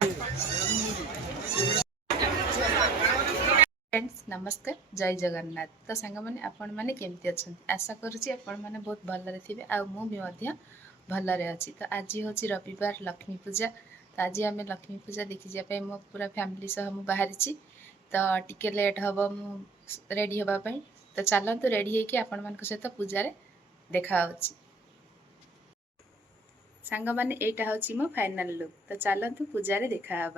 Friends नमस्कार जय जगन्नाथ। तो सांग मैंने आपण मैंने केमती अच्छा आशा करुँची आपण मैंने बहुत भलरे थे आ भी भलरे अच्छी। तो आज हूँ रविवार लक्ष्मी पूजा। तो आज आम लक्ष्मी पूजा देखी जाए मो पूरा फैमिली सह मु बाहरी। तो टिके लेट हम मु रेडी हाँपाई। तो चलतु रेडी होकि आपण मान सहित पूजा देखा सांग मैंने यहाँ हूँ मो फाइनाल लुक। तो चलतु पूजा देखा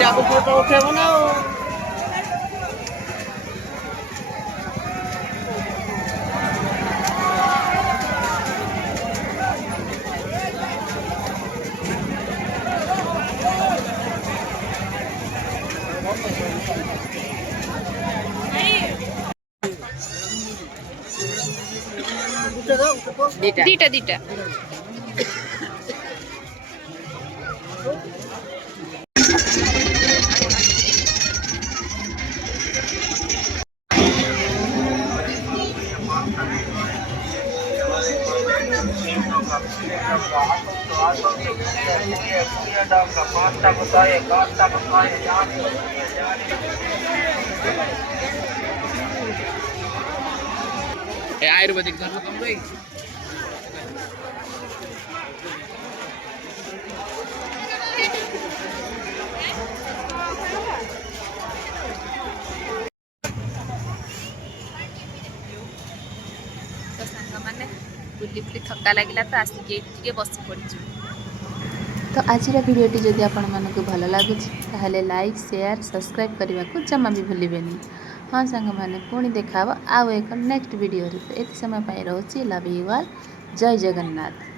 चलो फोटो उठेब ना दीटा दीटा आयुर्वेदिक धर्म तुम भाई तो सांग मैंने बुली बुली थका लगे तो आसिक बस पड़। तो आज भिडियोटी जदि आपको भल लगुच लाइक शेयर सब्सक्राइब करने को जमा भी भूलें। हाँ सांग मैंने पुणी देखा आउ एक नेक्स्ट वीडियो। तो ये समय रोचे लव यू ऑल जय जगन्नाथ।